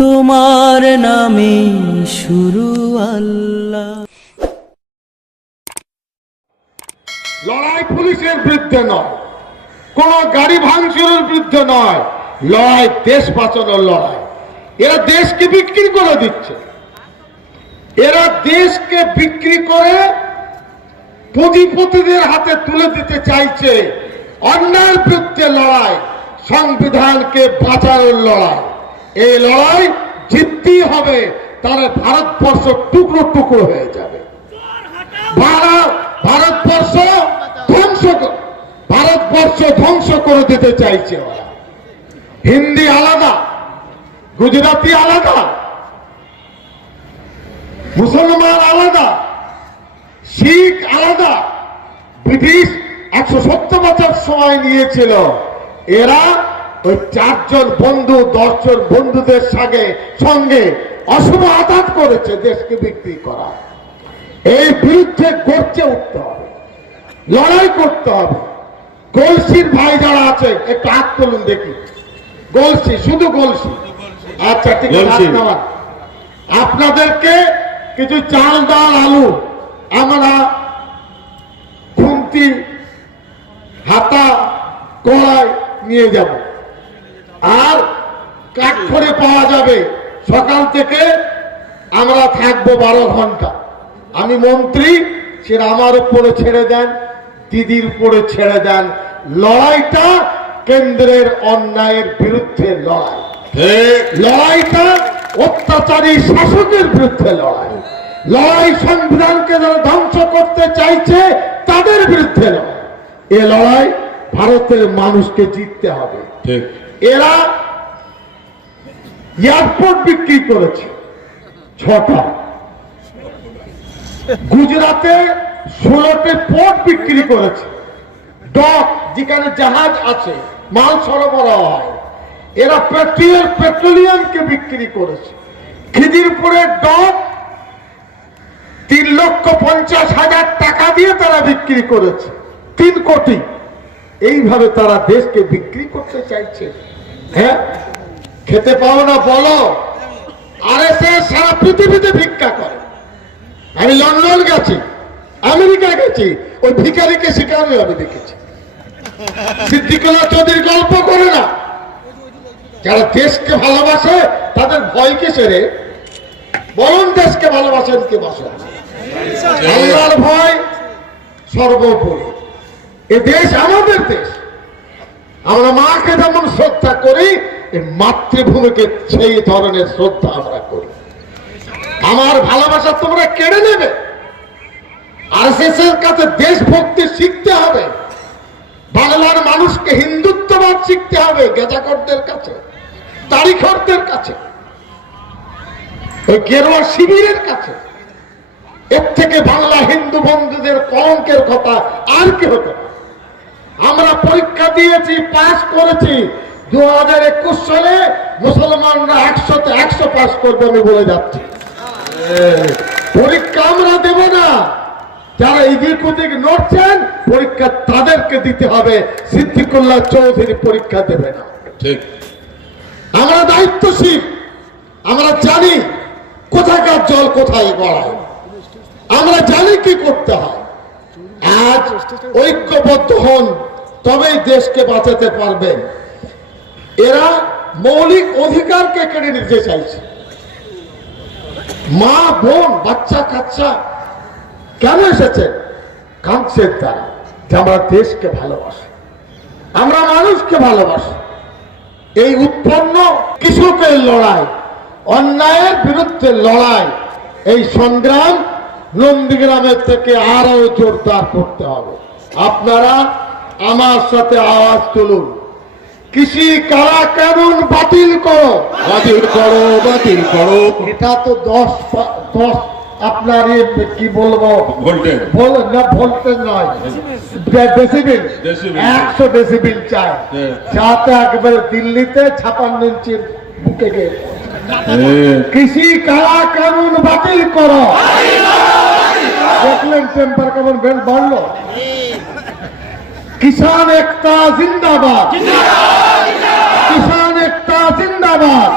তোমার নামে শুরু আল্লাহ। লড়াই পুলিশের বিরুদ্ধে নয়, কোন গাড়ি ভাঙচুরের বিরুদ্ধে নয়, লড়াই দেশ বাঁচানোর লড়াই। এরা দেশকে বিক্রি করে দিচ্ছে, এরা দেশকে বিক্রি করে পুঁজিপতিদের হাতে তুলে দিতে চাইছে। অন্যায়ের বিরুদ্ধে লড়াই, সংবিধানকে বাঁচানোর লড়াই। এই লড়াই জিততেই হবে, তাহলে ভারতবর্ষ টুকরো টুকরো হয়ে যাবে। ভারতবর্ষ ধ্বংস করে দিতে চাইছে ওরা। হিন্দি আলাদা, গুজরাটি আলাদা, মুসলমান আলাদা, শিখ আলাদা। ব্রিটিশ 170 বছর সময় নিয়েছিল। এরা ওই 4 জন বন্ধু 10 জন বন্ধুদের সঙ্গে অশুভ আঘাত করেছে দেশকে বিক্রি করা। এই বিরুদ্ধে গর্জে উঠতে হবে, লড়াই করতে হবে। গলসির ভাই যারা আছে একটু হাত তুলুন দেখি। গলসি, শুধু গলসি। আচ্ছা ঠিক আছে, আপনাদেরকে কিছু চাল ডাল আলু আমরা খুন্তি হাতা কড়াই নিয়ে যাব, আর কাঠখড়ি পাওয়া যাবে। সকাল থেকে আমরা থাকবো 12 ঘন্টা। আমি মন্ত্রী, সেটা আমার উপরে ছেড়ে দেন, দিদির উপরে ছেড়ে দেন। লড়াইটা কেন্দ্রের অন্যায়ের বিরুদ্ধে লড়াই, লড়াইটা অত্যাচারী শাসকের বিরুদ্ধে লড়াই, লড়াই সংবিধানকে যারা ধ্বংস করতে চাইছে তাদের বিরুদ্ধে লড়াই। এ লড়াই ভারতের মানুষকে জিততে হবে। এরা এয়ারপোর্ট বিক্রি করেছে 6টা, গুজরাটে 16টে পোর্ট বিক্রি করেছে, ডক যেখানে জাহাজ আছে মাল সরবরাহ হয়। এরা পেট্রোলিয়ামকে বিক্রি করেছে। খিদিরপুরের ডক 3,50,000 টাকা দিয়ে তারা বিক্রি করেছে, 3 কোটি। এইভাবে তারা দেশকে বিক্রি করতে চাইছে। হ্যাঁ, খেতে পাও না বলো। আরএসএস সারা পৃথিবীতে ভিক্ষা করে। আমি লন্ডন গেছি, আমেরিকা গেছি, ওই ভিখারিকে শিকারে আমি দেখেছি। সিদ্দিকুল্লাহ চৌধুরী গল্প করে না। যারা দেশকে ভালোবাসে তাদের ভয় কিসে রে? বলুন, দেশকে ভালোবাসেন কে বাসেন? আল্লাহর ভয় সর্বোপরি। এ দেশ আমাদের দেশ। আমরা মাকে যেমন শ্রদ্ধা করি, এই মাতৃভূমিকে সেই ধরনের শ্রদ্ধা আমরা করি। আমার ভালোবাসা তোমরা কেড়ে নেবে। আরএসএস এর কাছে দেশভক্তি শিখতে হবে। বাংলার মানুষকে হিন্দুত্ববাদ শিখতে হবে গেজাকরদের কাছে, তারিখরদের কাছে, ওই গেরুয়া শিবিরের কাছে। এর থেকে বাংলা হিন্দু বন্ধুদের কলঙ্কের কথা আর কি হতে পারে? আমরা পরীক্ষা দিয়েছি, পাস করেছি। 2021 সালে মুসলমানরা 100তে 100 পাস করবে, আমি বলে যাচ্ছি। পরীক্ষা আমরা দেব না। যারা এদিক ওদিক নড়ছেন, পরীক্ষা তাদেরকে দিতে হবে। সিদ্দিকুল্লাহ চৌধুরী পরীক্ষা দেবে না। ঠিক, আমরা দায়িত্বশীল। আমরা জানি কোথাকার জল কোথায় গড়ায়, আমরা জানি কি করতে হয়। আজ ঐক্যবদ্ধ হন, তবেই দেশকে বাঁচাতে পারবেন। এরা মৌলিক অধিকারকে কেড়ে নিতে চাইছে। মা বোন বাচ্চা কাচ্চা কেন এসেছে? কাঁদছেন তারা যে আমরা দেশকে ভালোবাসি, আমরা মানুষকে ভালোবাসি। এই উৎপন্ন কৃষকের লড়াই, অন্যায়ের বিরুদ্ধে লড়াই, এই সংগ্রাম নন্দীগ্রামের থেকে আরো জোরদার করতে হবে। আপনারা আমার সাথে আওয়াজ তুলুন, কৃষি কারা কানুন বাতিল করো, বাতিল করো, বাতিল করো। এটা তো 10 আপনার কি বলবো, ভোল্টেজ নয়, ডেসিবেল, 100 ডেসিবেল চাই, যাতে একেবারে দিল্লিতে 56 ইঞ্চির বুকে গিয়ে। কৃষি কারা কানুন বাতিল করো। দেখলেন টেম্পার কেমন বেল্ট বাড়লো? কিষান একতা জিন্দাবাদ, কিষান একতা জিন্দাবাদ।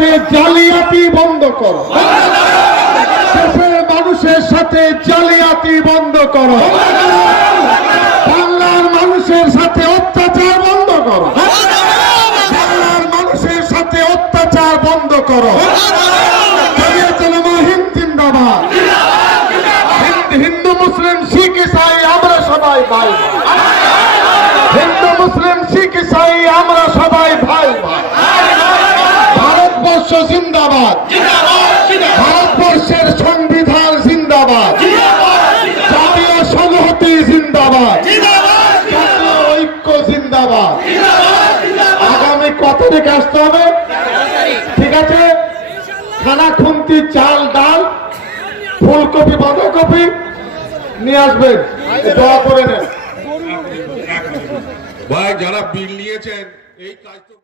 সাথে জালিয়াতি বন্ধ করো, দেশের মানুষের সাথে জালিয়াতি বন্ধ করো, বাংলার মানুষের সাথে অত্যাচার বন্ধ করো, বাংলার মানুষের সাথে অত্যাচার বন্ধ করো। জমিয়তুল উলামা হিন্দ জিন্দাবাদ। হিন্দু মুসলিম শিখ ইসাই আমরা সবাই ভাই ভাই। হিন্দু মুসলিম শিখ ইসাই আমরা সবাই ভাই ভাই। ভারতবর্ষ জিন্দাবাদ, ভারতবর্ষের সংবিধান জিন্দাবাদ, জাতীয় সংহতি জিন্দাবাদ, জাতীয় ঐক্য জিন্দাবাদ। আগামী কত তারিখে আসতে হবে? ঠিক আছে, খানা খুন্তি চাল ডাল ফুলকপি বাঁধাকপি নিয়ে আসবেন, দোয়া করে নেন। ভাই যারা বিল নিয়েছেন এই কাজ তো